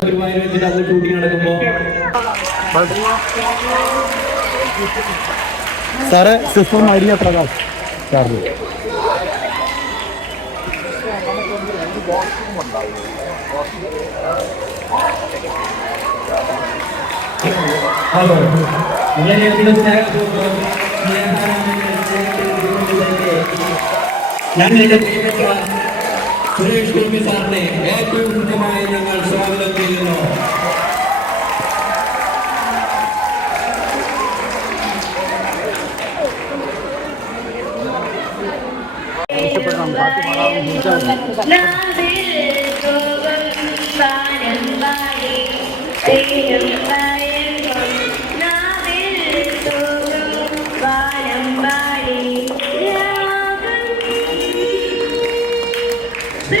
ഗുരുവായൂർ വെച്ചിട്ട് അത് ഷൂട്ടിംഗ് നടക്കുമ്പോ സാറേ സിസ്റ്റർ മരിയ പ്രകാശ്. സാറിന് ഹലോ വളരെയധികം ഇവിടെ സ്നേഹത്തിലേക്ക് ഞാൻ പ്രിയപ്പെട്ട സുരേഷ് ഗോപി സാറിനെ ഏറ്റവും കൃത്യമായി ഞങ്ങൾ സ്വാഗതം ചെയ്യുന്നു നീ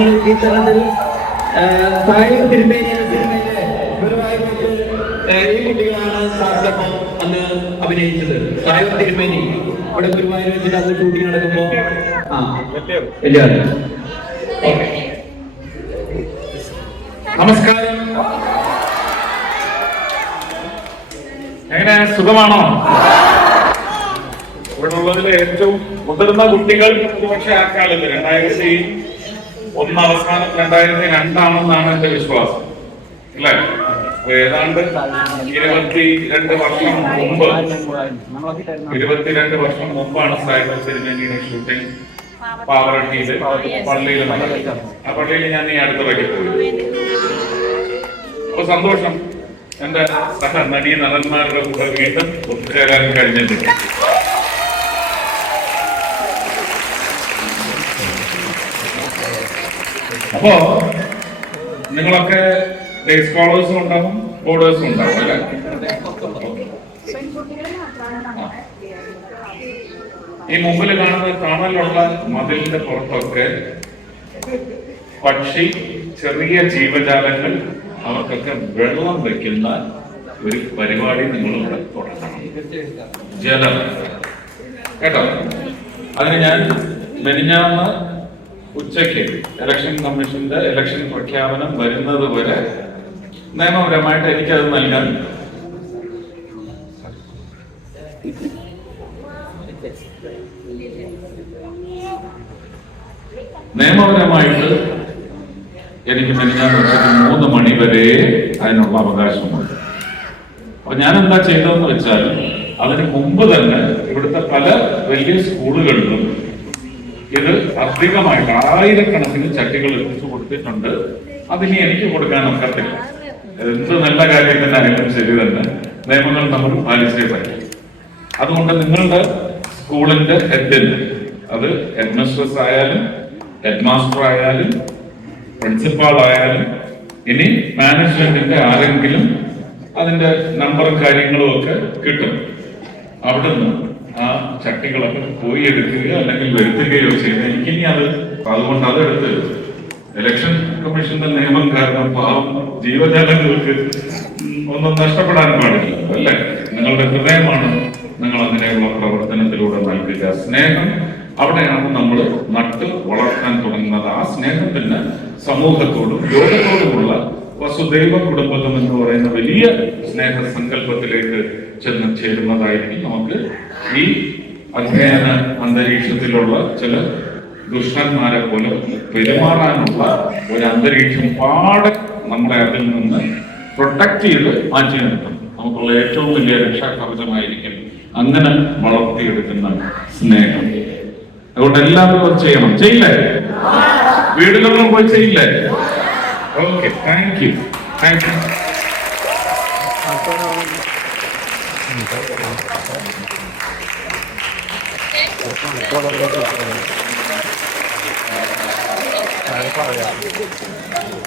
ഞങ്ങൾ ഈ തരത്തിൽ സാഹിബ് തിരുമേനി എന്ന സിനിമയിലെ അന്ന് അഭിനയിച്ചത്. സാഹിബ് തിരുമേനി ഇവിടെ ഗുരുവായൂർ വെച്ചിട്ട് അന്ന് ഷൂട്ടിംഗ് നടക്കുമ്പോ ആ. നമസ്കാരം. എങ്ങനെ? സുഖമാണോ? ഇവിടെ ഉള്ളതിൽ ഏറ്റവും മുതിർന്ന കുട്ടികൾ പ്രതിപക്ഷ ആക്കാലത്ത് രണ്ടായിരത്തി ഒന്ന് അവസാനം രണ്ടായിരത്തി രണ്ടാണെന്നാണ് എന്റെ വിശ്വാസം. അല്ലേ? ഏതാണ്ട് ഇരുപത്തി രണ്ട് വർഷം മുമ്പ് ഇരുപത്തിരണ്ട് വർഷം മുമ്പാണ് സൈബർ സിനിമയുടെ ഷൂട്ടിംഗ് പാവറട്ടിയിൽ പള്ളിയിൽ ആ പള്ളിയിൽ ഞാൻ ഈ അടുത്തിടയ്ക്ക് പോയി. അപ്പൊ സന്തോഷം. എന്റെ സഹ നടീ നടന്മാരുടെ കൂടെ വീണ്ടും ഒത്തുചേരാൻ കഴിഞ്ഞിട്ടുണ്ട് അപ്പോ നിങ്ങളൊക്കെ ഡേ സ്കോളേഴ്സും ഉണ്ടാവും ബോർഡേഴ്സും ഉണ്ടാവും അല്ലെ? ഈ മുമ്പിൽ കാണുന്ന കാണലുള്ള മതിലിന്റെ പുറത്തൊക്കെ പക്ഷി ചെറിയ ജീവജാലങ്ങൾ അവർക്കൊക്കെ വെള്ളം വെക്കുന്ന ഒരു പരിപാടി നിങ്ങളിവിടെ തുടങ്ങണം. ജലം. കേട്ടോ? അതിന് ഞാൻ മെനിഞ്ഞാന്ന് ഉച്ചയ്ക്ക് ഇലക്ഷൻ കമ്മീഷന്റെ ഇലക്ഷൻ പ്രഖ്യാപനം വരുന്നത് വരെ നിയമപരമായിട്ട് എനിക്കത് നൽകാൻ നിയമപരമായിട്ട് എനിക്ക് ഉച്ചയ്ക്ക് മൂന്ന് മണി വരെ അതിനുള്ള അവകാശമുണ്ട്. അപ്പൊ ഞാൻ എന്താ ചെയ്തതെന്ന് വെച്ചാൽ അതിന് മുമ്പ് തന്നെ ഇവിടുത്തെ പല വലിയ സ്കൂളുകളിലും ഇത് അധികമായിട്ട് ആയിരക്കണക്കിന് ചട്ടികൾ എത്തിച്ചു കൊടുത്തിട്ടുണ്ട്. അതിനി എനിക്ക് കൊടുക്കാൻ ഒക്കത്തില്ല. എന്ത് നല്ല കാര്യം തന്നെ ആയാലും ശരി തന്നെ. നിയമങ്ങൾ നമ്മൾ പാലിച്ചേ പറ്റും. അതുകൊണ്ട് നിങ്ങളുടെ സ്കൂളിന്റെ ഹെഡിന് അത് ഹെഡ് മിസ്ട്രസ് ആയാലും ഹെഡ് മാസ്റ്റർ ആയാലും പ്രിൻസിപ്പാൾ ആയാലും ഇനി മാനേജ്മെന്റിന്റെ ആരെങ്കിലും അതിന്റെ നമ്പറും കാര്യങ്ങളും ഒക്കെ കിട്ടും. അവിടുന്ന് ആ ചട്ടികളൊക്കെ പോയി എടുക്കുകയോ അല്ലെങ്കിൽ വരുത്തുകയോ ചെയ്ത് എനിക്കിനി അത് അതുകൊണ്ട് അതെടുത്ത് ഇലക്ഷൻ കമ്മീഷന്റെ നിയമം കാരണം പാവം ജീവജാലങ്ങൾക്ക് ഒന്നും നഷ്ടപ്പെടാൻ പാടില്ല അല്ലേ? നിങ്ങളുടെ ഹൃദയമാണ് നിങ്ങൾ അങ്ങനെയുള്ള പ്രവർത്തനത്തിലൂടെ നൽകുക. സ്നേഹം അവിടെയാണ് നമ്മൾ നട്ട് വളർത്താൻ തുടങ്ങുന്നത്. ആ സ്നേഹത്തിന് സമൂഹത്തോടും ലോകത്തോടുമുള്ള വസുദൈവ കുടുംബം എന്ന് പറയുന്ന വലിയ സ്നേഹ സങ്കല്പത്തിലേക്ക് ചെന്ന് ചേരുന്നതായിരിക്കും നമുക്ക് ഈ അധ്യയന അന്തരീക്ഷത്തിലുള്ള ചില ദുഷ്ടന്മാരെ പോലും പെരുമാറാനുള്ള ഒരു അന്തരീക്ഷം പാടെ നമ്മുടെ അതിൽ നിന്ന് പ്രൊട്ടക്ട് ചെയ്ത് മാറ്റി നിർത്തും നമുക്കുള്ള ഏറ്റവും വലിയ രക്ഷാകവചമായിരിക്കും അങ്ങനെ വളർത്തിയെടുക്കുന്ന സ്നേഹം. അതുകൊണ്ട് എല്ലാവരും ചെയ്യണം. ചെയ്യില്ലേ? വീടുകളിലും പോയി ചെയ്യില്ലേ? Okay thank you thank you 嗯。好的好的好的好的好的好的好好好好好好好好好好好